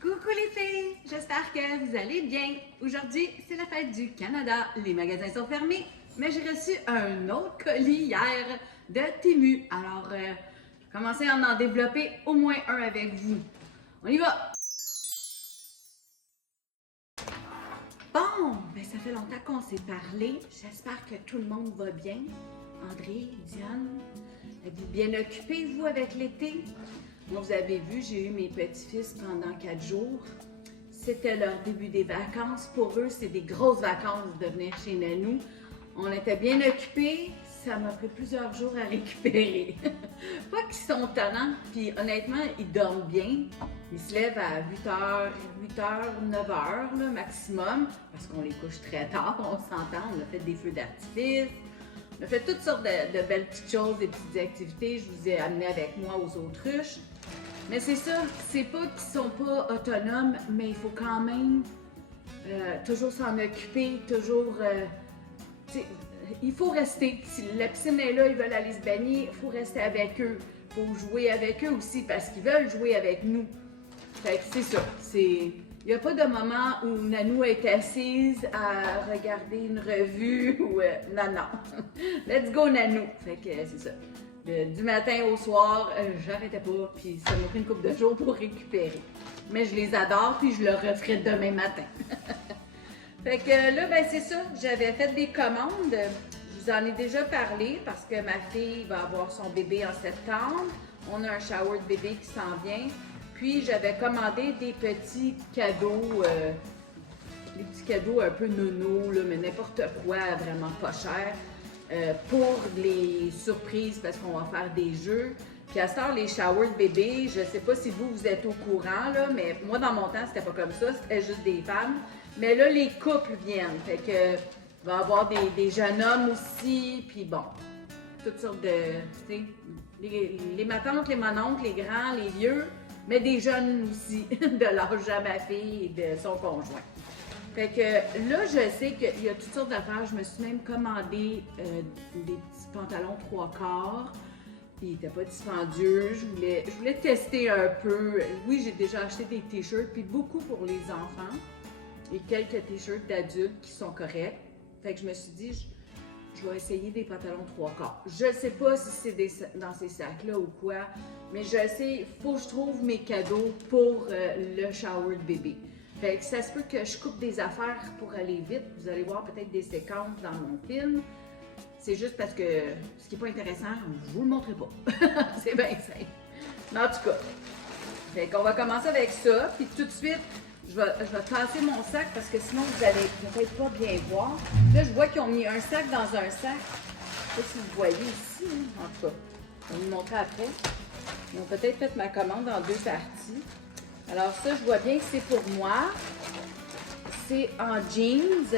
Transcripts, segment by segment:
Coucou les filles, j'espère que vous allez bien. Aujourd'hui, c'est la fête du Canada. Les magasins sont fermés, mais j'ai reçu un autre colis hier de Temu. Alors, je vais commencer à en développer au moins un avec vous. On y va! Bon, ben ça fait longtemps qu'on s'est parlé. J'espère que tout le monde va bien. André, Diane, êtes-vous bien occupés, vous, avec l'été? Moi, vous avez vu, j'ai eu mes petits-fils pendant 4 jours. C'était leur début des vacances. Pour eux, c'est des grosses vacances de venir chez Nanou. On était bien occupés. Ça m'a pris plusieurs jours à récupérer. Pas qu'ils sont tannants, puis honnêtement, ils dorment bien. Ils se lèvent à 8h, 9h là, maximum, parce qu'on les couche très tard, on s'entend. On a fait des feux d'artifice. On a fait toutes sortes de belles petites choses, des petites activités. Je vous ai amené avec moi aux autruches. Mais c'est ça, c'est pas qu'ils sont pas autonomes, mais il faut quand même toujours s'en occuper, toujours... il faut rester. Si la piscine est là, ils veulent aller se baigner, il faut rester avec eux. Il faut jouer avec eux aussi parce qu'ils veulent jouer avec nous. Fait que c'est ça. Il n'y a pas de moment où Nanou est assise à regarder une revue ou... non, non. Let's go, Nanou. Fait que c'est ça. Du matin au soir, j'arrêtais pas, puis ça m'a pris une couple de jours pour récupérer. Mais je les adore, puis je le referai demain matin. Fait que là, ben c'est ça, j'avais fait des commandes. Je vous en ai déjà parlé parce que ma fille va avoir son bébé en septembre. On a un shower de bébé qui s'en vient. Puis j'avais commandé des petits cadeaux, des petits cadeaux un peu nono, là, mais n'importe quoi, vraiment pas cher. Pour les surprises parce qu'on va faire des jeux. Puis à ce temps, les showers de bébé, je sais pas si vous êtes au courant, là, mais moi dans mon temps, c'était pas comme ça, c'était juste des femmes. Mais là, les couples viennent. Fait que il va y avoir des jeunes hommes aussi, puis bon, toutes sortes de, tu sais, les matantes, les mononcles, les grands, les vieux, mais des jeunes aussi, de l'âge à ma fille et de son conjoint. Fait que là, je sais qu'il y a toutes sortes d'affaires. Je me suis même commandé des petits pantalons 3/4. Puis ils n'étaient pas dispendieux. Je voulais tester un peu. Oui, j'ai déjà acheté des t-shirts, puis beaucoup pour les enfants. Et quelques t-shirts d'adultes qui sont corrects. Fait que je me suis dit, je vais essayer des pantalons 3/4. Je sais pas si c'est dans ces sacs-là ou quoi, mais je sais, il faut que je trouve mes cadeaux pour le shower de bébé. Fait que ça se peut que je coupe des affaires pour aller vite. Vous allez voir peut-être des séquences dans mon film. C'est juste parce que ce qui n'est pas intéressant, je vous le montrerai pas. C'est bien simple. Mais en tout cas, fait qu'on va commencer avec ça. Puis tout de suite, je vais tasser mon sac parce que sinon vous allez peut-être pas bien voir. Là, je vois qu'ils ont mis un sac dans un sac. Je sais pas si vous voyez ici. Hein? En tout cas, je vais vous le montrer après. Ils ont peut-être fait ma commande en 2 parties. Alors ça, je vois bien que c'est pour moi. C'est en jeans.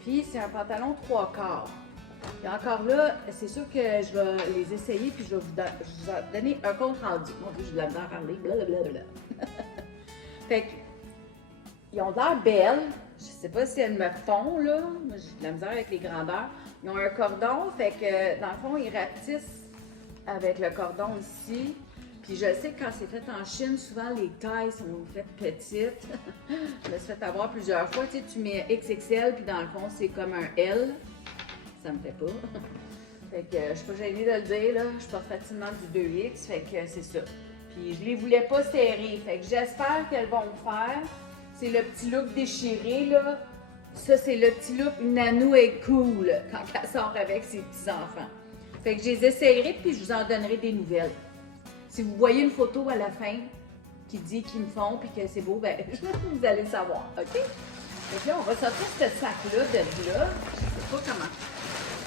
Puis c'est un pantalon 3/4. Et encore là, c'est sûr que je vais les essayer puis je vais vous donner un compte rendu. Mon Dieu, j'ai de la misère à parler. Blablabla. Fait que, ils ont l'air belles. Je sais pas si elles me font, là. Moi, j'ai de la misère avec les grandeurs. Ils ont un cordon, fait que dans le fond, ils rapetissent avec le cordon ici. Puis je sais que quand c'est fait en Chine, souvent les tailles sont faites petites. Je me suis fait avoir plusieurs fois. Tu sais, tu mets XXL, puis dans le fond, c'est comme un L. Ça me fait pas. Fait que je suis pas gênée de le dire, là. Je porte facilement du 2X, fait que c'est ça. Puis je les voulais pas serrer. Fait que j'espère qu'elles vont me faire. C'est le petit look déchiré, là. Ça, c'est le petit look Nanou est cool quand elle sort avec ses petits-enfants. Fait que je les essayerai, puis je vous en donnerai des nouvelles. Si vous voyez une photo à la fin qui dit qu'ils me font puis que c'est beau, ben vous allez le savoir, OK? Donc là, on va sortir ce sac-là de là. Je sais pas comment.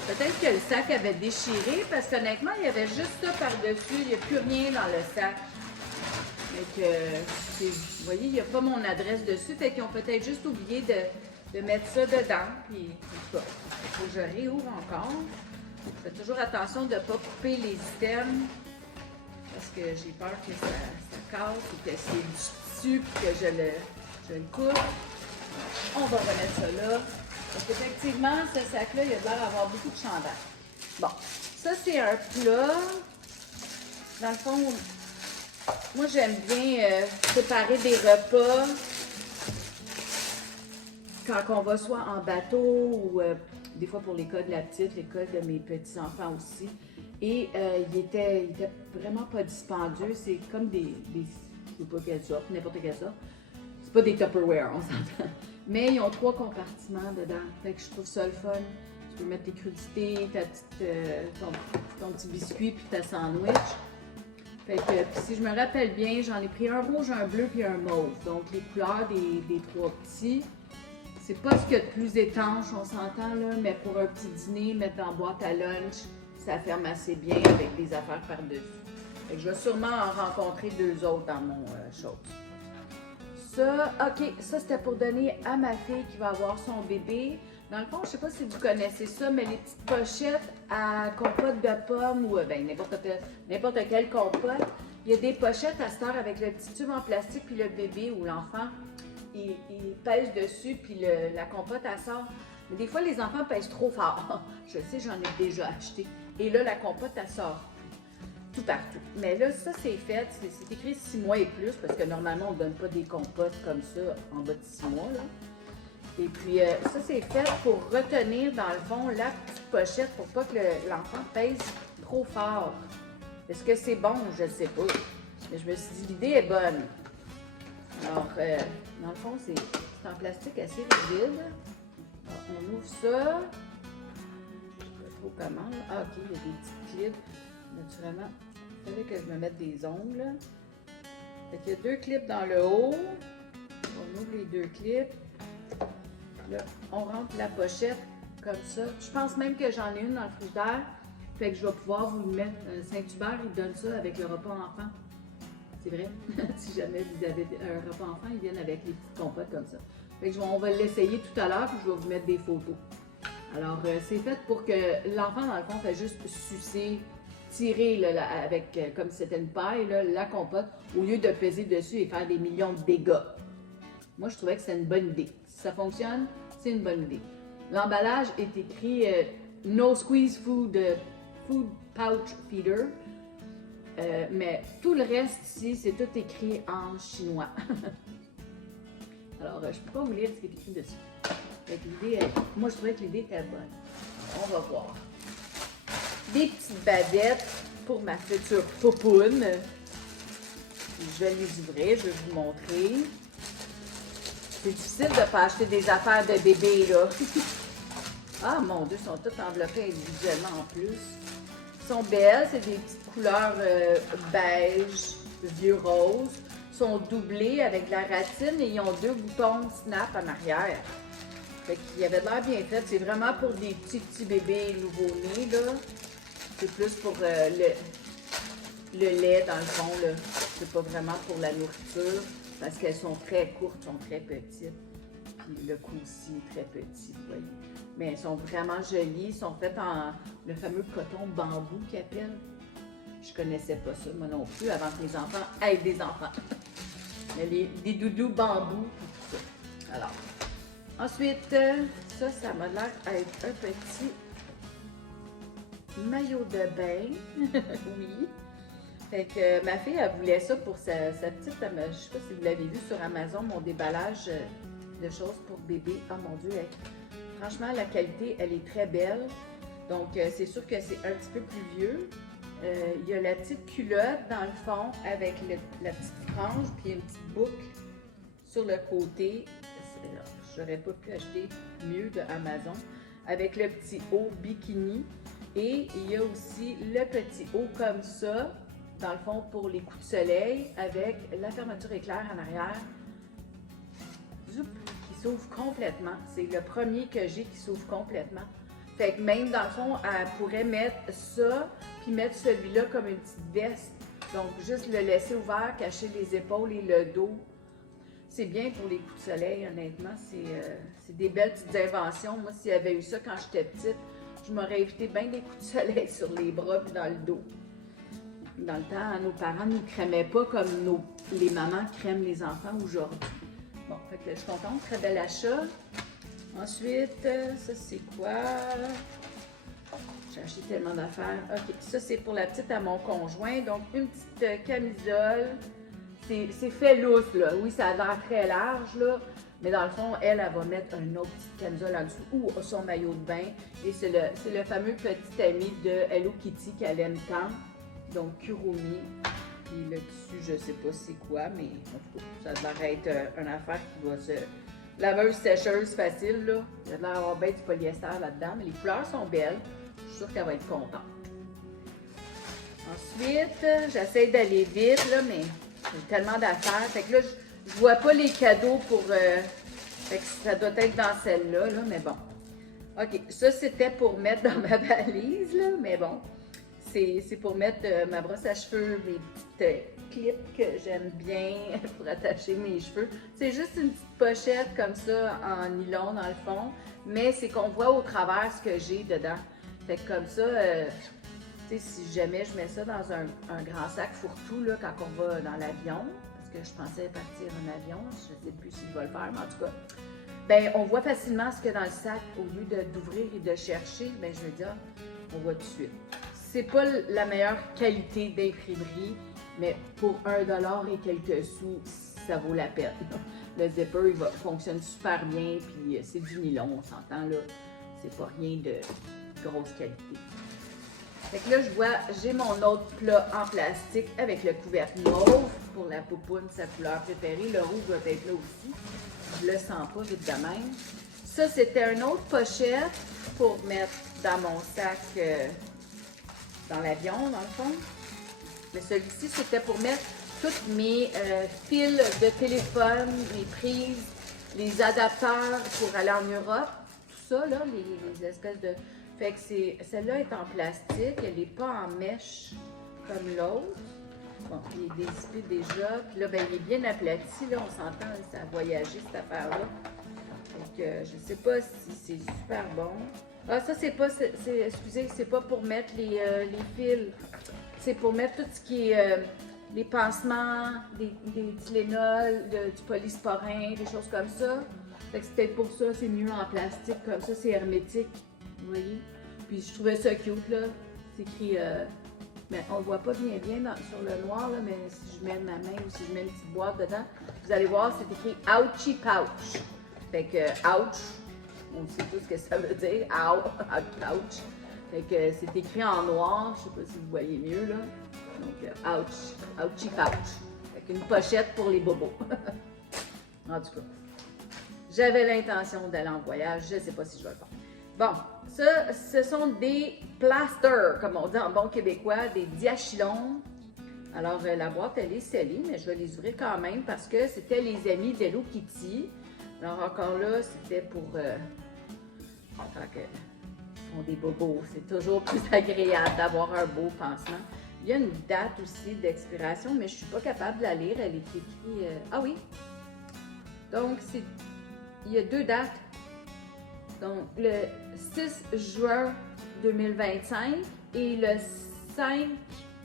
Peut-être que le sac avait déchiré parce qu'honnêtement, il y avait juste ça par-dessus. Il n'y a plus rien dans le sac. Donc, vous voyez, il n'y a pas mon adresse dessus. Fait qu'ils ont peut-être juste oublié de mettre ça dedans. Puis, en tout cas, il faut que je réouvre encore. Je fais toujours attention de ne pas couper les items. Parce que j'ai peur que ça casse ou que c'est du tissu puis que je le coupe. On va remettre ça là. Parce qu'effectivement, ce sac-là, il a l'air d'avoir beaucoup de chandail. Bon, ça c'est un plat. Dans le fond, Moi, j'aime bien préparer des repas quand on va soit en bateau ou des fois pour l'école de la petite, l'école de mes petits-enfants aussi. Et il était vraiment pas dispendieux. C'est comme je sais pas quelle sorte, n'importe quelle sorte. C'est pas des Tupperware, on s'entend. Mais ils ont 3 compartiments dedans. Fait que je trouve ça le fun. Tu peux mettre tes crudités, ton petit biscuit puis ta sandwich. Fait que si je me rappelle bien, j'en ai pris un rouge, un bleu puis un mauve. Donc les couleurs des 3 petits. C'est pas ce qu'il y a de plus étanche, on s'entend là, mais pour un petit dîner, mettre en boîte à lunch, ça ferme assez bien avec des affaires par-dessus. Fait que je vais sûrement en rencontrer 2 autres dans mon chose. Ça, ok, ça c'était pour donner à ma fille qui va avoir son bébé. Dans le fond, je sais pas si vous connaissez ça, mais les petites pochettes à compote de pommes ou ben, n'importe quelle compote, il y a des pochettes à cette heure avec le petit tube en plastique puis le bébé ou l'enfant. Il pèse dessus, puis la compote, elle sort. Mais des fois, les enfants pèsent trop fort. Je sais, j'en ai déjà acheté. Et là, la compote, elle sort tout partout. Mais là, ça, c'est fait. C'est écrit 6 mois et plus, parce que normalement, on ne donne pas des compotes comme ça en bas de 6 mois. Là. Et puis, ça, c'est fait pour retenir, dans le fond, la petite pochette pour pas que l'enfant pèse trop fort. Est-ce que c'est bon? Je ne sais pas. Mais je me suis dit, l'idée est bonne. Alors, dans le fond, c'est en plastique assez rigide. Alors, on ouvre ça. Je ne sais pas trop comment. Ah, ok, il y a des petites clips. Naturellement, il fallait que je me mette des ongles. Fait qu'il y a 2 clips dans le haut. On ouvre les 2 clips. Là, on rentre la pochette comme ça. Je pense même que j'en ai une dans le frigidaire. Fait que je vais pouvoir vous le mettre. Saint-Hubert, il donne ça avec le repas enfant. C'est vrai, si jamais vous avez un repas enfant, ils viennent avec les petites compotes comme ça. Fait que on va l'essayer tout à l'heure, puis je vais vous mettre des photos. Alors, c'est fait pour que l'enfant, dans le fond, fait juste sucer, tirer là, avec, comme si c'était une paille, là, la compote, au lieu de peser dessus et faire des millions de dégâts. Moi, je trouvais que c'est une bonne idée. Si ça fonctionne, c'est une bonne idée. L'emballage est écrit No Squeeze Food Pouch Feeder. Mais tout le reste ici, c'est tout écrit en chinois. Alors, je ne peux pas vous lire ce qui est écrit dessus. Moi, je trouvais que l'idée était bonne. On va voir. Des petites baguettes pour ma future popoune. Je vais les ouvrir, je vais vous montrer. C'est difficile de ne pas acheter des affaires de bébé, là. Ah, mon Dieu, ils sont toutes enveloppées individuellement en plus. Sont belles, c'est des petites couleurs beige, vieux rose. Sont doublées avec de la ratine et ils ont 2 boutons snap en arrière. Fait qu'il avait l'air bien fait. C'est vraiment pour des petits bébés nouveau-nés, là. C'est plus pour le lait, dans le fond, là. C'est pas vraiment pour la nourriture parce qu'elles sont très courtes, sont très petites. Puis le cou aussi est très petit, vous voyez. Mais elles sont vraiment jolies, sont faites en le fameux coton bambou qu'ils appellent. Je connaissais pas ça, moi non plus, avant que mes enfants aient des enfants. Mais des doudous bambou et tout ça. Alors, ensuite, ça m'a l'air d'être un petit maillot de bain. Oui. Fait que ma fille, elle voulait ça pour sa petite, je sais pas si vous l'avez vu sur Amazon, mon déballage de choses pour bébé. Oh mon Dieu, franchement, la qualité, elle est très belle. Donc, c'est sûr que c'est un petit peu plus vieux. Il y a la petite culotte dans le fond avec la petite frange, puis une petite boucle sur le côté. J'aurais pas pu acheter mieux de Amazon. Avec le petit haut bikini. Et il y a aussi le petit haut comme ça, dans le fond, pour les coups de soleil, avec la fermeture éclair en arrière. Zoup, qui s'ouvre complètement. C'est le premier que j'ai qui s'ouvre complètement. Fait que même, dans le fond, elle pourrait mettre ça, puis mettre celui-là comme une petite veste. Donc, juste le laisser ouvert, cacher les épaules et le dos. C'est bien pour les coups de soleil, honnêtement. C'est des belles petites inventions. Moi, s'il y avait eu ça quand j'étais petite, je m'aurais évité bien des coups de soleil sur les bras et dans le dos. Dans le temps, nos parents ne nous crémaient pas comme les mamans crèment les enfants aujourd'hui. Bon, fait que je suis contente. Très bel achat. Ensuite, ça c'est quoi? J'ai acheté tellement d'affaires. OK, ça, c'est pour la petite à mon conjoint. Donc, une petite camisole. C'est fait lousse, là. Oui, ça a l'air très large, là. Mais dans le fond, elle va mettre une autre petite camisole en dessous ou son maillot de bain. Et c'est le fameux petit ami de Hello Kitty qu'elle aime tant. Donc, Kurumi. Puis le tissu, je sais pas c'est quoi, mais en tout cas, ça devrait être une affaire qui va se... Laveuse, sécheuse, facile, là. Il y a l'air d'avoir bien du polyester là-dedans, mais les couleurs sont belles. Je suis sûre qu'elle va être contente. Ensuite, j'essaie d'aller vite, là, mais j'ai tellement d'affaires. Fait que là, je vois pas les cadeaux pour... fait que ça doit être dans celle-là, là, mais bon. OK, ça, c'était pour mettre dans ma valise, là, mais bon. C'est pour mettre ma brosse à cheveux, mes petites clips que j'aime bien pour attacher mes cheveux. C'est juste une petite pochette comme ça en nylon dans le fond, mais c'est qu'on voit au travers ce que j'ai dedans. Fait que comme ça, tu sais, si jamais je mets ça dans un grand sac fourre-tout là, quand on va dans l'avion, parce que je pensais partir en avion, je ne sais plus si je vais le faire, mais en tout cas, ben on voit facilement ce qu'il y a dans le sac au lieu d'ouvrir et de chercher, ben je veux dire, on voit tout de suite. C'est pas la meilleure qualité d'imprimerie, mais pour 1$ et quelques sous, ça vaut la peine. Le zipper, fonctionne super bien, puis c'est du nylon, on s'entend là. C'est pas rien de grosse qualité. Fait que là, je vois, j'ai mon autre plat en plastique avec le couvercle mauve pour la poupoune, sa couleur préférée. Le rouge doit être là aussi. Je le sens pas vite de même. Ça, c'était une autre pochette pour mettre dans mon sac dans l'avion, dans le fond. Mais celui-ci, c'était pour mettre toutes mes fils de téléphone, mes prises, les adapteurs pour aller en Europe, tout ça, là, les espèces de... Fait que celle-là est en plastique, elle n'est pas en mèche comme l'autre. Bon, il est dézippé déjà, puis là, ben, il est bien aplati, là, on s'entend, ça a voyagé, cette affaire-là. Donc, je ne sais pas si c'est super bon. Ah, ça, c'est pas, excusez, c'est pas pour mettre les fils. C'est pour mettre tout ce qui est les pansements, des Tylenol, du polysporin, des choses comme ça. Fait que c'est peut-être pour ça, c'est mieux en plastique, comme ça, c'est hermétique. Vous voyez? Puis je trouvais ça cute, là. C'est écrit... mais on voit pas bien sur le noir, là, mais si je mets ma main ou si je mets une petite boîte dedans, vous allez voir, c'est écrit « Ouchie Pouch ». Fait que « ouch », on sait tout ce que ça veut dire, « ouch ». Fait que c'est écrit en noir, je sais pas si vous voyez mieux, là. Donc « ouchie pouch ». Fait qu'une pochette pour les bobos. En tout cas, j'avais l'intention d'aller en voyage, je sais pas si je vais le faire. Bon, ça, ce sont des plasters, comme on dit en bon québécois, des diachylons. Alors, la boîte, elle est scellée, mais je vais les ouvrir quand même parce que c'était les amis d'Hello Kitty. Alors, encore là, c'était pour... tant qu'ils font des bobos, c'est toujours plus agréable d'avoir un beau pansement. Il y a une date aussi d'expiration, mais je ne suis pas capable de la lire. Elle est écrite... ah oui! Donc, il y a 2 dates. Donc, le 6 juin 2025 et le 5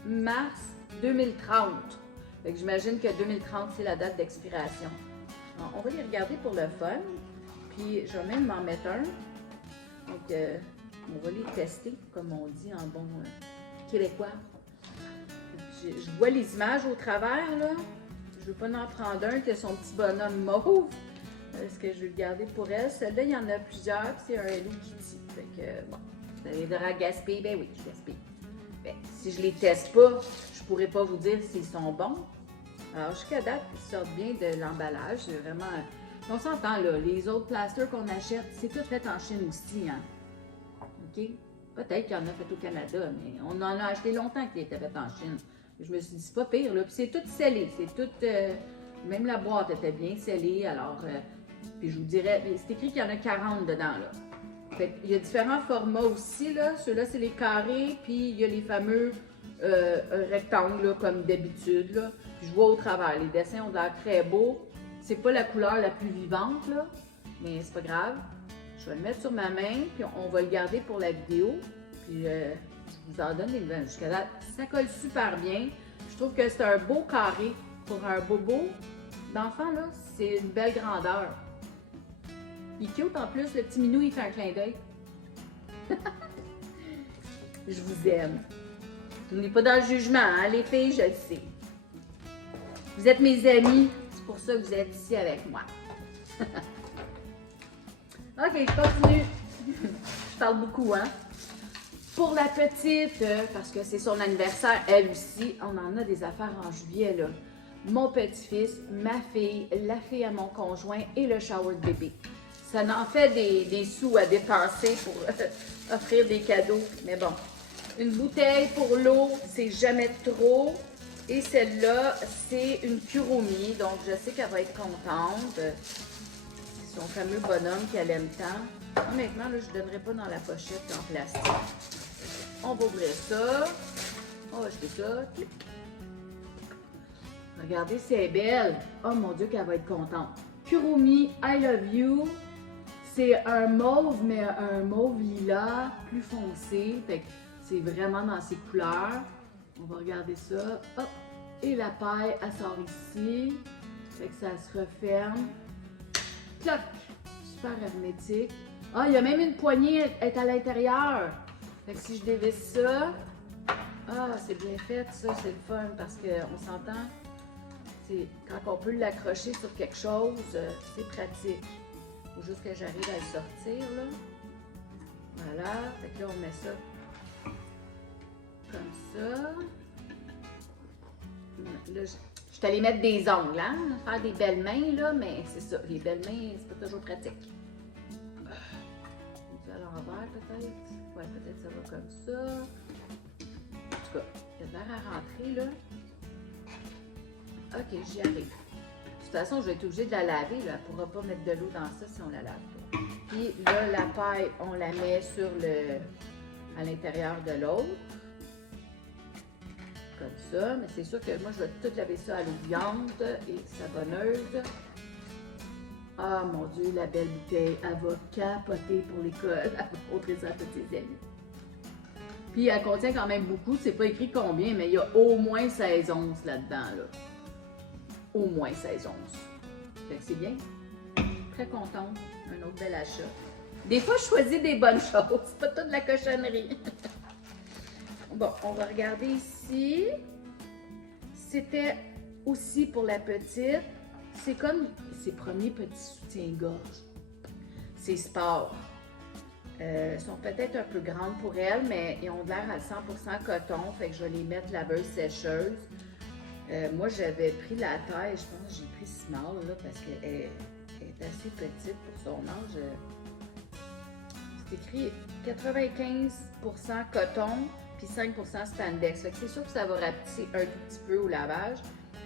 mars 2030. Fait que j'imagine que 2030, c'est la date d'expiration. On va les regarder pour le fun. Puis, je vais même m'en mettre un. Donc, on va les tester, comme on dit en bon québécois. Je vois les images au travers, là. Je ne veux pas en prendre un qui a son petit bonhomme mauve. Est-ce que je vais le garder pour elle? Celle-là, il y en a plusieurs, c'est un Hello Kitty. Fait que, bon, vous allez dire à gaspiller, ben oui, je gaspille. Ben, si je les teste pas, je pourrais pas vous dire s'ils sont bons. Alors, jusqu'à date, ils sortent bien de l'emballage. C'est vraiment... On s'entend, là, les autres plasters qu'on achète, c'est tout fait en Chine aussi, hein. OK? Peut-être qu'il y en a fait au Canada, mais on en a acheté longtemps qu'il était fait en Chine. Je me suis dit, c'est pas pire, là. Puis c'est tout scellé, c'est tout... même la boîte était bien scellée, alors... puis je vous dirais, c'est écrit qu'il y en a 40 dedans, là. Fait il y a différents formats aussi, là. Ceux-là, c'est les carrés, puis il y a les fameux rectangles, là, comme d'habitude, là. Puis je vois au travers, les dessins ont l'air très beaux. C'est pas la couleur la plus vivante, là, mais c'est pas grave. Je vais le mettre sur ma main, puis on va le garder pour la vidéo. Puis je vous en donne des nouvelles. Jusqu'à là, ça colle super bien. Je trouve que c'est un beau carré pour un bobo d'enfant, là. C'est une belle grandeur. Il est cute en plus, le petit minou, il fait un clin d'œil. Je vous aime. On n'est pas dans le jugement, hein, les filles, je le sais. Vous êtes mes amis, c'est pour ça que vous êtes ici avec moi. OK, je continue. Je parle beaucoup, hein? Pour la petite, parce que c'est son anniversaire, elle aussi, on en a des affaires en juillet, là. Mon petit-fils, ma fille, la fille à mon conjoint et le shower de bébé. Ça en fait des sous à dépenser pour offrir des cadeaux, mais bon. Une bouteille pour l'eau, c'est jamais trop. Et celle-là, c'est une Kurumi, donc je sais qu'elle va être contente. C'est son fameux bonhomme qu'elle aime tant. Honnêtement, là, je ne donnerai pas dans la pochette en plastique. On va ouvrir ça. On va acheter ça. Regardez, c'est belle. Oh mon Dieu, qu'elle va être contente. Kurumi, I love you. C'est un mauve, mais un mauve lilas, plus foncé. Fait que c'est vraiment dans ses couleurs. On va regarder ça. Hop! Et la paille, elle sort ici. Fait que ça se referme. Cloc! Super hermétique. Ah, il y a même une poignée est à l'intérieur. Fait que si je dévisse ça, ah, c'est bien fait, ça, c'est le fun parce qu'on s'entend. C'est quand on peut l'accrocher sur quelque chose, c'est pratique. Faut juste que j'arrive à le sortir, là. Voilà. Fait que là, on met ça comme ça. Là, je suis allée mettre des ongles, hein? Faire des belles mains, là, mais c'est ça. Les belles mains, c'est pas toujours pratique. À l'envers, peut-être. Ouais, peut-être ça va comme ça. En tout cas, il y a de l'air à rentrer, là. OK, j'y arrive. De toute façon, je vais être obligée de la laver, là. Elle ne pourra pas mettre de l'eau dans ça si on la lave pas. Puis là, la paille, on la met sur à l'intérieur de l'autre. Comme ça. Mais c'est sûr que moi, je vais tout laver ça à l'eau bouillante et savonneuse. Ah mon Dieu, la belle bouteille, elle va capoter pour l'école. Elle va montrer ça à tous ses amis. Puis elle contient quand même beaucoup, c'est pas écrit combien, mais il y a au moins 16 onces là-dedans. Là. Au moins 16 onces. Fait que c'est bien. Très contente. Un autre bel achat. Des fois, je choisis des bonnes choses. C'est pas toute de la cochonnerie. Bon, on va regarder ici. C'était aussi pour la petite. C'est comme ses premiers petits soutiens-gorge. C'est sport. Ils sont peut-être un peu grandes pour elle, mais ils ont l'air à 100% coton. Fait que je vais les mettre laveuse sécheuse. Moi, j'avais pris la taille, je pense que j'ai pris small là, parce qu'elle est assez petite pour son âge. C'est écrit 95% coton puis 5% spandex. Fait que c'est sûr que ça va rapetisser un tout petit peu au lavage.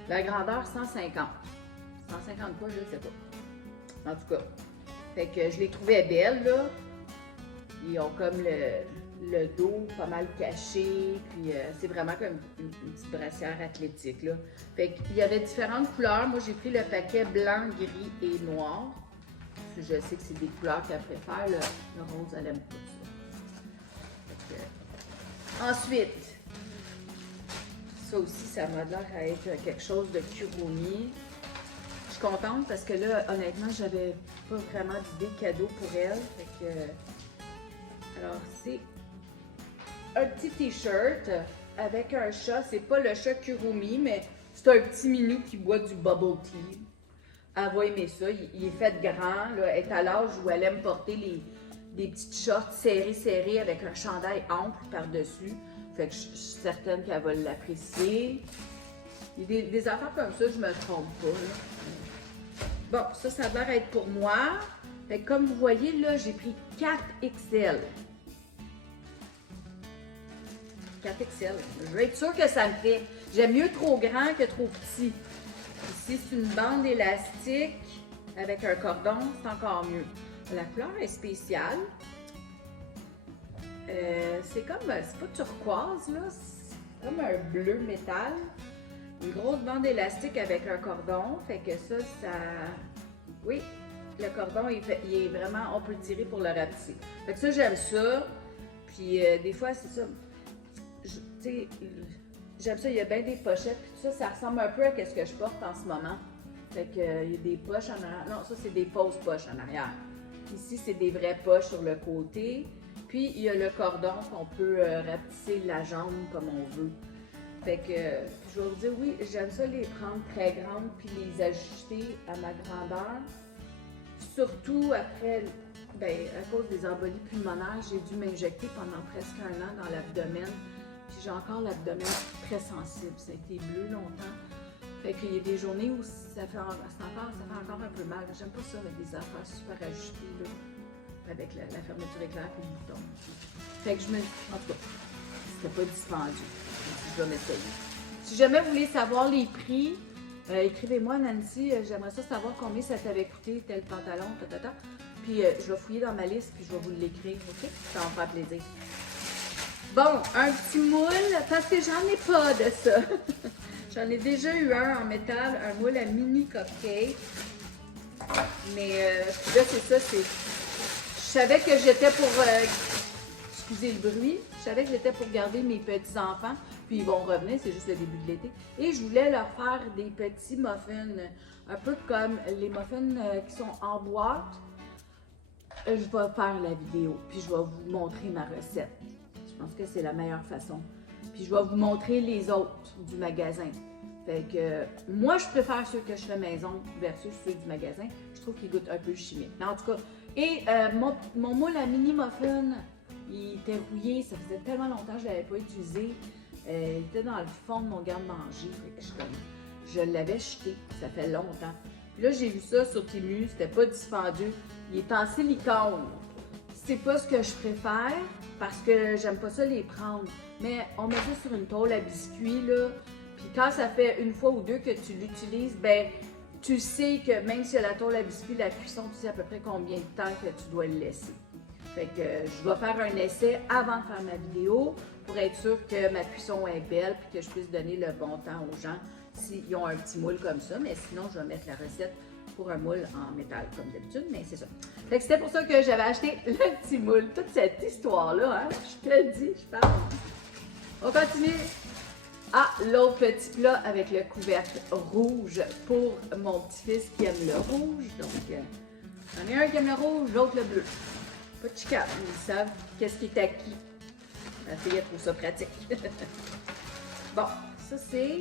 La grandeur 150. 150 quoi, je ne sais pas. En tout cas, fait que je les trouvais belles, là. Ils ont comme le dos pas mal caché, puis c'est vraiment comme une petite brassière athlétique, là. Fait qu'il y avait différentes couleurs. Moi, j'ai pris le paquet blanc, gris et noir. Parce que je sais que c'est des couleurs qu'elle préfère. Le rose, elle aime pas ça. Ensuite, ça aussi, ça m'a l'air à être quelque chose de Kurumi. Je suis contente parce que là, honnêtement, j'avais pas vraiment d'idée cadeau pour elle. Fait que, alors, c'est un petit t-shirt avec un chat. C'est pas le chat Kurumi, mais c'est un petit minou qui boit du bubble tea. Elle va aimer ça. Il est fait grand. Là. Elle est à l'âge où elle aime porter des petites shorts serrées avec un chandail ample par-dessus. Fait que je suis certaine qu'elle va l'apprécier. Il y a des affaires comme ça, je me trompe pas. Là. Bon, ça a l'air être pour moi. Fait que comme vous voyez, là, j'ai pris 4XL. 4XL. Je veux être sûre que ça me fait. J'aime mieux trop grand que trop petit. Ici, c'est une bande élastique avec un cordon, c'est encore mieux. La couleur est spéciale. C'est comme, c'est pas turquoise, là. C'est comme un bleu métal. Une grosse bande élastique avec un cordon. Fait que ça. Oui, le cordon, il est vraiment, on peut le tirer pour le rapetisser. Fait que ça, j'aime ça. Puis des fois, c'est ça. Tu sais, j'aime ça, il y a bien des pochettes. Tout ça, ça ressemble un peu à ce que je porte en ce moment. Fait que il y a des poches en arrière. Non, ça, c'est des fausses poches en arrière. Ici, c'est des vraies poches sur le côté. Puis, il y a le cordon qu'on peut rapetisser la jambe comme on veut. Fait que, je vais vous dire, oui, j'aime ça les prendre très grandes puis les ajuster à ma grandeur. Surtout après, à cause des embolies pulmonaires, j'ai dû m'injecter pendant presque 1 an dans l'abdomen. Puis j'ai encore l'abdomen très sensible. Ça a été bleu longtemps. Fait qu'il y a des journées où ça fait encore un peu mal. J'aime pas ça avec des affaires super ajustées, là, avec la fermeture éclair et le bouton. Fait que en tout cas, c'était pas dispendieux. Je vais m'essayer. Si jamais vous voulez savoir les prix, écrivez-moi, Nancy, j'aimerais ça savoir combien ça t'avait coûté tel pantalon, Puis je vais fouiller dans ma liste, puis je vais vous l'écrire, ok? Ça va me faire plaisir. Bon, un petit moule, parce que j'en ai pas de ça. J'en ai déjà eu un en métal, un moule à mini cupcake. Mais là, c'est ça, je savais que j'étais pour... excusez le bruit. Je savais que j'étais pour garder mes petits-enfants. Puis ils vont revenir, c'est juste le début de l'été. Et je voulais leur faire des petits muffins, un peu comme les muffins qui sont en boîte. Je vais faire la vidéo, puis je vais vous montrer ma recette. Je pense que c'est la meilleure façon. Puis je vais vous montrer les autres du magasin. Fait que moi, je préfère ceux que je fais maison versus ceux du magasin. Je trouve qu'ils goûtent un peu chimique. Mais en tout cas, et mon moule à mini muffin, il était rouillé. Ça faisait tellement longtemps que je ne l'avais pas utilisé. Il était dans le fond de mon garde-manger. Je l'avais jeté. Ça fait longtemps. Puis là, j'ai vu ça sur Temu. C'était pas dispendieux. Il est en silicone. C'est pas ce que je préfère parce que j'aime pas ça les prendre. Mais on met ça sur une tôle à biscuits, là. Puis quand ça fait une fois ou deux que tu l'utilises, tu sais que même si la tôle à biscuits, la cuisson, tu sais à peu près combien de temps que tu dois le laisser. Fait que je vais faire un essai avant de faire ma vidéo pour être sûr que ma cuisson est belle puis que je puisse donner le bon temps aux gens s'ils ont un petit moule comme ça. Mais sinon, je vais mettre la recette pour un moule en métal comme d'habitude, mais c'est ça. Fait que c'était pour ça que j'avais acheté le petit moule. Toute cette histoire-là, hein? Je te le dis, je parle. On continue. Ah, l'autre petit plat avec le couvercle rouge pour mon petit-fils qui aime le rouge. Donc, j'en ai un qui aime le rouge, l'autre le bleu. Pas de chicane, ils savent qu'est-ce qui est acquis. La fille, elle trouve ça pratique. Bon, ça c'est...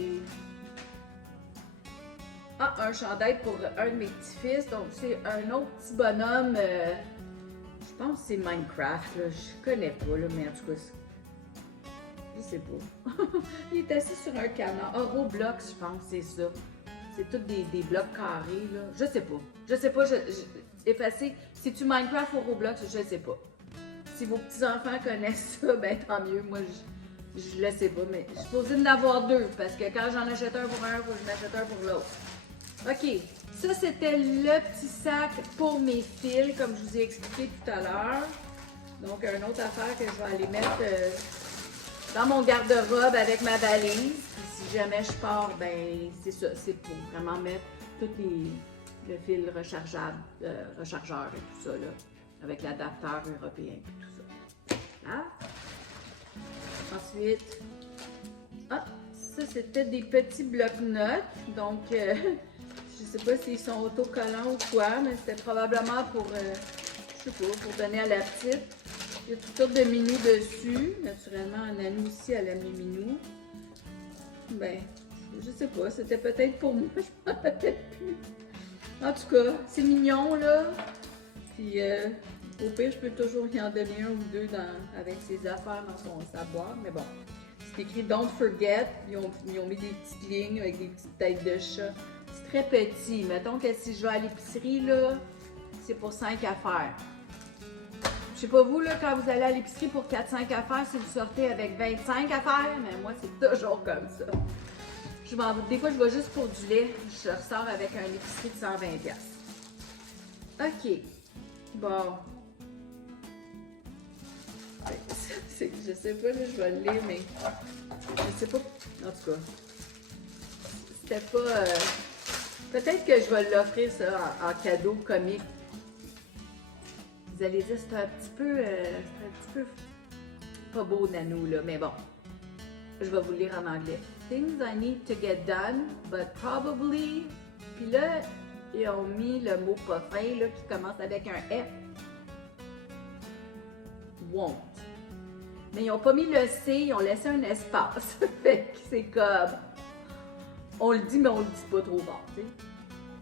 Ah, un chandail pour un de mes petits-fils. Donc, c'est un autre petit bonhomme. Je pense que c'est Minecraft. Là. Je connais pas, là, mais en tout cas, je sais pas. Il est assis sur un canard. Ah, Roblox, je pense, c'est ça. C'est tous des blocs carrés, là. Je sais pas. Je sais pas. Effacé. C'est-tu Minecraft ou Roblox? Je sais pas. Si vos petits-enfants connaissent ça, ben tant mieux. Moi, je le sais pas. Mais je suis supposée d'en avoir deux. Parce que quand j'en achète un pour un, il faut que j'en achète un pour l'autre. OK, ça c'était le petit sac pour mes fils, comme je vous ai expliqué tout à l'heure. Donc, une autre affaire que je vais aller mettre dans mon garde-robe avec ma valise. Puis, si jamais je pars, ben c'est ça, c'est pour vraiment mettre tous le fil rechargeable, rechargeur et tout ça, là, avec l'adapteur européen et tout ça. Là. Ensuite, ça c'était des petits blocs-notes. Donc, je sais pas s'ils sont autocollants ou quoi, mais c'était probablement pour, je sais pas, pour donner à la petite. Il y a toutes sortes de minous dessus. Naturellement, Nanou aussi, elle aime les minous. Ben, je sais pas, c'était peut-être pour moi, je m'en rappelle plus. En tout cas, c'est mignon, là. Puis, au pire, je peux toujours y en donner un ou deux avec ses affaires dans sa boîte, mais bon. C'est écrit Don't Forget. Ils ont mis des petites lignes avec des petites têtes de chat. Très petit. Mettons que si je vais à l'épicerie, là, c'est pour 5 affaires. Je sais pas vous, là, quand vous allez à l'épicerie pour 4-5 affaires, si vous sortez avec 25 affaires, mais moi, c'est toujours comme ça. Des fois, je vais juste pour du lait. Je ressors avec un épicerie de 120$. OK. Bon. Je sais pas, là, je vais le lire, mais je sais pas. En tout cas, c'était pas... Peut-être que je vais l'offrir ça en cadeau comique. Vous allez dire c'est un petit peu pas beau Nanou là, mais bon. Je vais vous le lire en anglais. Things I need to get done, but probably. Puis là, ils ont mis le mot pas fin là qui commence avec un F. won't. Mais ils n'ont pas mis le C, ils ont laissé un espace. Fait que c'est comme, on le dit, mais on le dit pas trop fort, tu sais.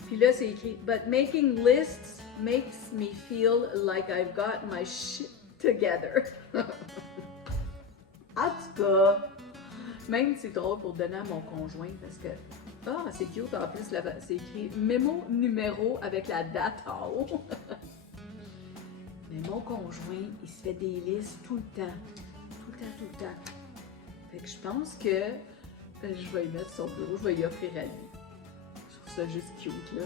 Puis là, c'est écrit, but making lists makes me feel like I've got my shit together. En tout cas, même c'est drôle pour donner à mon conjoint parce que, ah, c'est cute en plus, c'est écrit mémo numéro avec la date en haut. Mais mon conjoint, il se fait des listes tout le temps. Tout le temps, tout le temps. Fait que je pense que je vais y mettre son bureau, je vais y offrir à lui. Je trouve ça juste cute, là.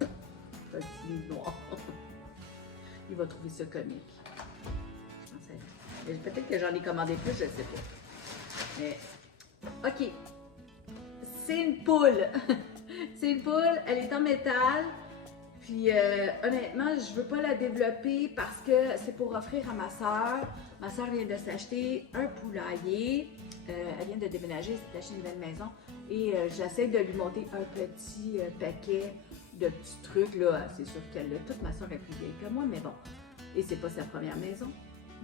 C'est un petit livre noir. Il va trouver ça comique. Je pense que peut-être que j'en ai commandé plus, je ne sais pas. Mais, OK. C'est une poule. C'est une poule, elle est en métal. Puis honnêtement, je veux pas la développer parce que c'est pour offrir à ma soeur. Ma soeur vient de s'acheter un poulailler. Elle vient de déménager, elle s'est acheté une nouvelle maison. Et j'essaie de lui monter un petit paquet de petits trucs. Là, c'est sûr qu'elle l'a. Toute ma soeur est plus vieille que moi, mais bon. Et c'est pas sa première maison.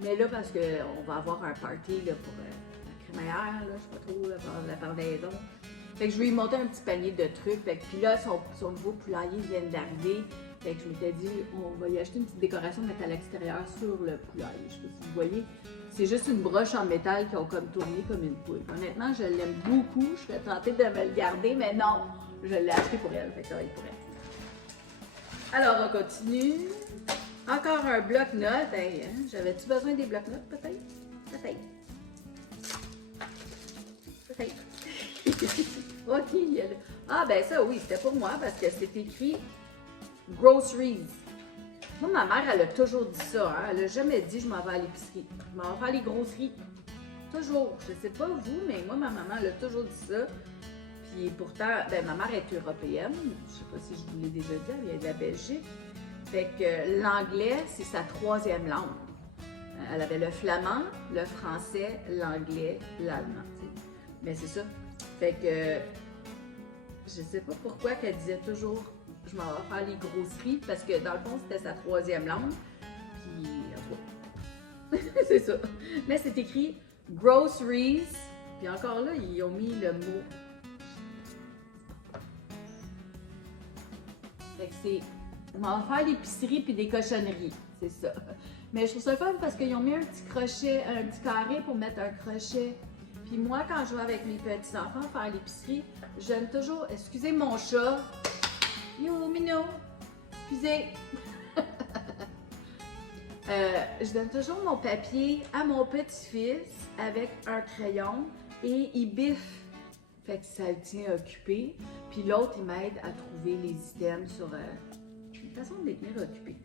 Mais là, parce qu'on va avoir un party là, pour la crémaillère, là, je sais pas trop, là, pour la pendaison. Fait que je lui ai monté un petit panier de trucs. Fait que, puis là, son nouveau poulailler vient d'arriver. Fait que je m'étais dit, on va y acheter une petite décoration, mettre à l'extérieur sur le poulailler. Je sais pas si vous voyez. C'est juste une broche en métal qui ont comme tourné comme une poule. Honnêtement, je l'aime beaucoup. Je serais tentée de me le garder, mais non, je l'ai acheté pour elle. Fait que ça va être pour elle. Alors, on continue. Encore un bloc-notes. Hey, hein? J'avais-tu besoin des bloc-notes, peut-être? Peut-être. Peut-être. OK. Ah, ben ça, oui, c'était pour moi parce que c'est écrit groceries. Moi, ma mère, elle a toujours dit ça. Hein? Elle n'a jamais dit je m'en vais à l'épicerie. Je m'en vais faire les grosseries. Toujours. Je ne sais pas vous, mais moi, ma maman, elle a toujours dit ça. Puis pourtant, ben, ma mère est européenne. Je ne sais pas si je vous l'ai déjà dit, elle vient de la Belgique. Fait que l'anglais, c'est sa troisième langue. Elle avait le flamand, le français, l'anglais, l'allemand. Mais c'est ça. Fait que je sais pas pourquoi qu'elle disait toujours je m'en vais faire les grosseries parce que dans le fond c'était sa troisième langue. Puis en tout cas, c'est ça. Mais c'est écrit groceries. Puis encore là, ils ont mis le mot. Fait que c'est je m'en vais faire l'épicerie puis des cochonneries. C'est ça. Mais je trouve ça fun parce qu'ils ont mis un petit crochet, un petit carré pour mettre un crochet. Puis moi, quand je vais avec mes petits-enfants faire l'épicerie, j'aime toujours... Excusez mon chat. Yo, Minou. Excusez. Je donne toujours mon papier à mon petit-fils avec un crayon et il biffe. Fait que ça le tient occupé. Puis l'autre, il m'aide à trouver les items sur une façon de les tenir occupés.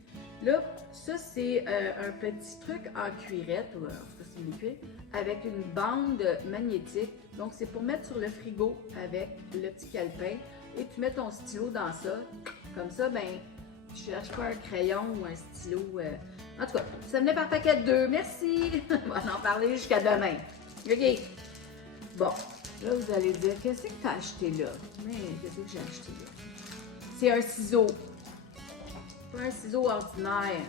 Là, ça, c'est un petit truc en cuirette, ou en tout cas, c'est une cuir, avec une bande magnétique. Donc, c'est pour mettre sur le frigo avec le petit calepin. Et tu mets ton stylo dans ça. Comme ça, ben, tu cherches pas un crayon ou un stylo. En tout cas, ça venait par paquet de 2. Merci! On va en parler jusqu'à demain. OK. Bon, là, vous allez dire, qu'est-ce que tu as acheté là? Mais qu'est-ce que j'ai acheté là? C'est un ciseau. Pas un ciseau ordinaire.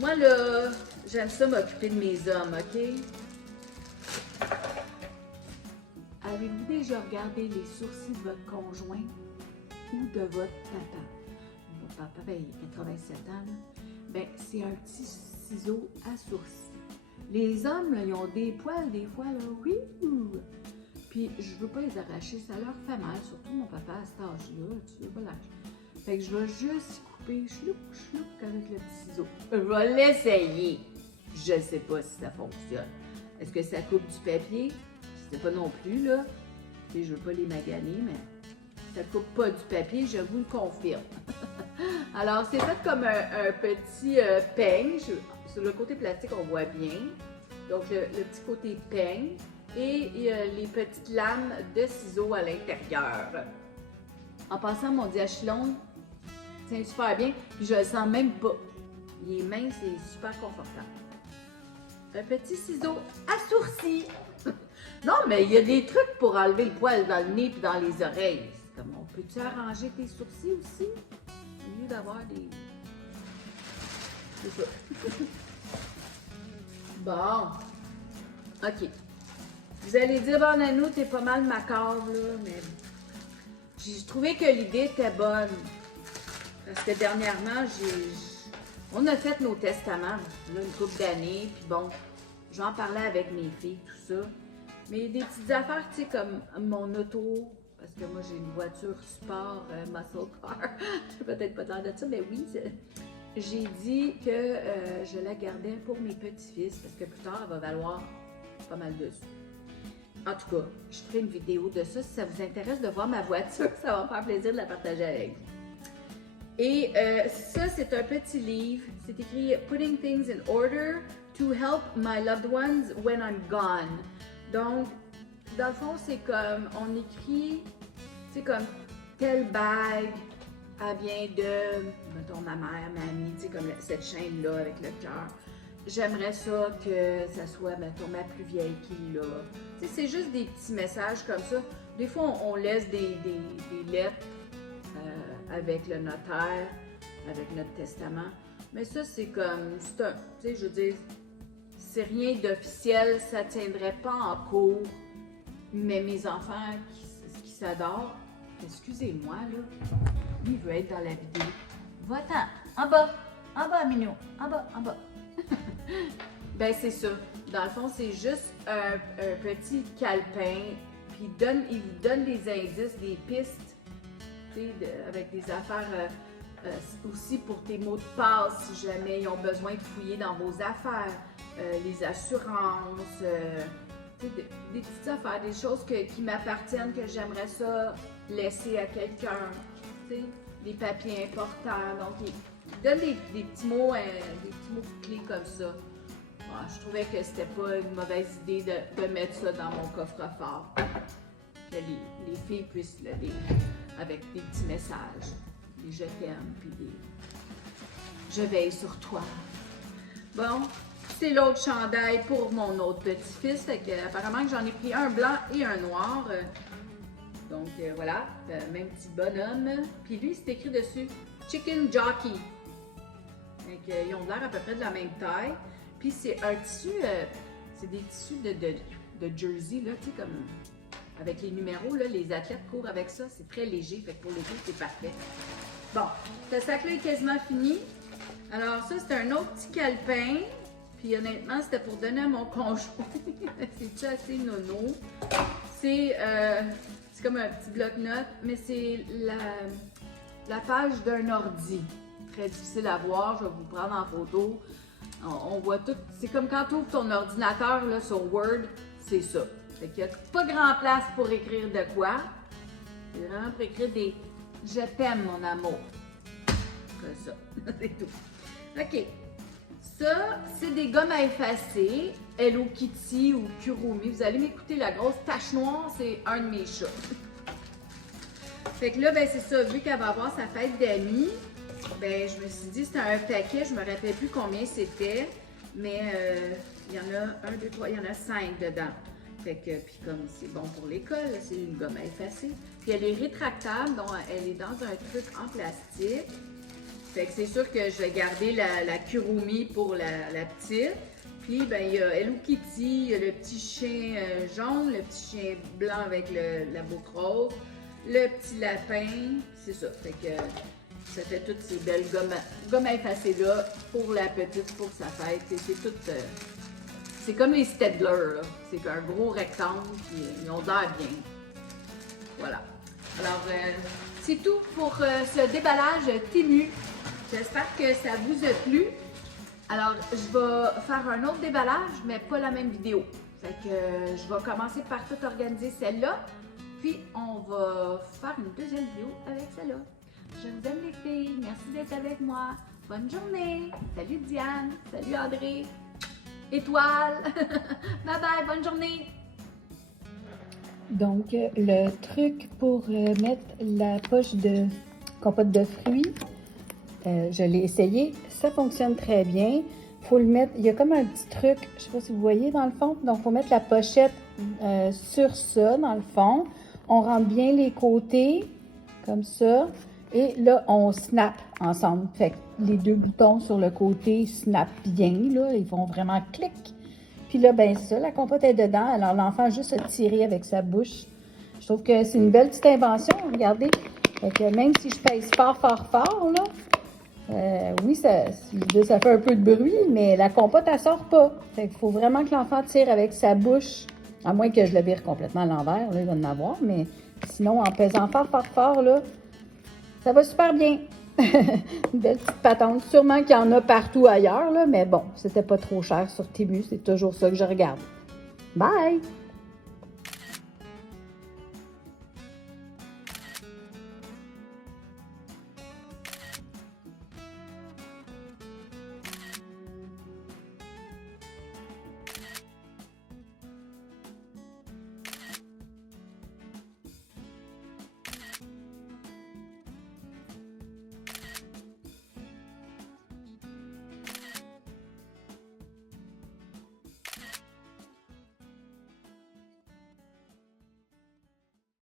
Moi, là, j'aime ça m'occuper de mes hommes, OK? Avez-vous déjà regardé les sourcils de votre conjoint ou de votre papa? Mon papa, ben, il a 87 ans, là. Ben, c'est un petit ciseau à sourcils. Les hommes, là, ils ont des poils, des fois, là, oui. Puis, je veux pas les arracher, ça leur fait mal, surtout mon papa à cet âge-là, tu veux pas l'arracher. Fait que je vais juste couper chlouc avec le petit ciseau. Je vais l'essayer. Je sais pas si ça fonctionne. Est-ce que ça coupe du papier? Je sais pas non plus, là. Et je veux pas les maganer, mais ça coupe pas du papier, je vous le confirme. Alors, c'est fait comme un petit peigne. Sur le côté plastique, on voit bien. Donc, le petit côté peigne. Et les petites lames de ciseaux à l'intérieur. En passant, mon diachylon tient super bien, puis je le sens même pas. Il est mince et super confortable. Un petit ciseau à sourcils. Non, mais il y a des trucs pour enlever le poil dans le nez et dans les oreilles. C'est comme, peux-tu arranger tes sourcils aussi? Au lieu d'avoir c'est ça. Bon. OK. Vous allez dire, bon, Nanou, t'es pas mal macabre, là, mais j'ai trouvé que l'idée était bonne. Parce que dernièrement, on a fait nos testaments, là, une couple d'années, puis bon, j'en parlais avec mes filles, tout ça. Mais des petites affaires, tu sais, comme mon auto, parce que moi, j'ai une voiture sport, muscle car. Je n'ai peut-être pas l'air de ça, mais oui, j'ai dit que je la gardais pour mes petits-fils, parce que plus tard, elle va valoir pas mal de sous. En tout cas, je ferai une vidéo de ça. Si ça vous intéresse de voir ma voiture, ça va me faire plaisir de la partager avec vous. Et ça, c'est un petit livre. C'est écrit « Putting things in order to help my loved ones when I'm gone ». Donc, dans le fond, c'est comme, on écrit, c'est comme, telle bague, elle vient de, mettons, ma mère, ma amie, tu sais, comme cette chaîne-là avec le cœur. J'aimerais ça que ça soit, mettons, ma plus vieille qui l'a. Tu sais, c'est juste des petits messages comme ça. Des fois, on laisse des lettres avec le notaire, avec notre testament. Mais ça, c'est comme, tu sais, je veux dire, c'est rien d'officiel, ça ne tiendrait pas en cours. Mais mes enfants qui s'adorent, excusez-moi, là, lui, il veut être dans la vidéo. Va-t'en, en bas, Minou, en bas. Ben, c'est ça. Dans le fond, c'est juste un petit calepin, puis il vous donne des indices, des pistes, tu sais, avec des affaires aussi pour tes mots de passe, si jamais ils ont besoin de fouiller dans vos affaires, les assurances, tu sais, des petites affaires, des choses qui m'appartiennent, que j'aimerais ça laisser à quelqu'un, tu sais, des papiers importants. Donc, il donne des petits mots clés comme ça. Bon, je trouvais que c'était pas une mauvaise idée de mettre ça dans mon coffre-fort. Que les filles puissent le lire avec des petits messages. Des je t'aime, puis des je veille sur toi. Bon, c'est l'autre chandail pour mon autre petit-fils. Fait que, apparemment que j'en ai pris un blanc et un noir. Donc voilà, même petit bonhomme. Puis lui, c'est écrit dessus Chicken Jockey. Donc, ils ont l'air à peu près de la même taille. Puis c'est un tissu, c'est des tissus de jersey, là, tu sais, comme avec les numéros, là, les athlètes courent avec ça. C'est très léger, fait que pour l'été, c'est parfait. Bon, ce sac-là est quasiment fini. Alors ça, c'est un autre petit calepin. Puis honnêtement, c'était pour donner à mon conjoint. C'est-tu assez nono? C'est comme un petit bloc-notes, mais c'est la page d'un ordi. Très difficile à voir, je vais vous prendre en photo. On voit tout. C'est comme quand tu ouvres ton ordinateur là, sur Word, c'est ça. Fait qu'il n'y a pas grand place pour écrire de quoi. C'est vraiment pour écrire des « Je t'aime, mon amour ». Comme ça, c'est tout. OK. Ça, c'est des gommes à effacer, Hello Kitty ou Kurumi. Vous allez m'écouter, la grosse tache noire, c'est un de mes chats. Fait que là, ben c'est ça, vu qu'elle va avoir sa fête d'amis, ben je me suis dit c'était un paquet, je me rappelle plus combien c'était, mais il y en a 1, 2, 3, il y en a 5 dedans. Fait que, puis comme c'est bon pour l'école, c'est une gomme à effacer. Puis elle est rétractable, donc elle est dans un truc en plastique. Fait que c'est sûr que je vais garder la Kurumi pour la petite. Puis, ben, il y a Hello Kitty, il y a le petit chien jaune, le petit chien blanc avec la boucle rose, le petit lapin, c'est ça. Fait que ça fait toutes ces belles gommes à effacer là pour la petite, pour sa fête. C'est tout, c'est comme les Stedler, là. C'est un gros rectangle, puis ils ont l'air bien. Voilà. Alors, c'est tout pour ce déballage Temu. J'espère que ça vous a plu. Alors, je vais faire un autre déballage, mais pas la même vidéo. Fait que je vais commencer par tout organiser celle-là, puis on va faire une deuxième vidéo avec celle-là. Je vous aime les filles, merci d'être avec moi. Bonne journée. Salut Diane, salut André. Étoile. Bye bye, bonne journée. Donc, le truc pour mettre la poche de compote de fruits, je l'ai essayé, ça fonctionne très bien. Faut le mettre, il y a comme un petit truc, je sais pas si vous voyez dans le fond, donc il faut mettre la pochette sur ça, dans le fond. On rentre bien les côtés, comme ça, Et là, on snap ensemble. Fait que les deux boutons sur le côté snap bien, là, ils font vraiment clic. Puis là, ben ça, la compote est dedans. Alors, l'enfant a juste à tirer avec sa bouche. Je trouve que c'est une belle petite invention. Regardez. Fait que même si je pèse fort, là, oui, ça fait un peu de bruit, mais la compote, elle sort pas. Fait qu'il faut vraiment que l'enfant tire avec sa bouche, à moins que je le vire complètement à l'envers, là, il va en avoir, mais sinon, en pesant fort, là, ça va super bien. Une belle petite patente. Sûrement qu'il y en a partout ailleurs, là, mais bon, c'était pas trop cher sur Temu, c'est toujours ça que je regarde. Bye!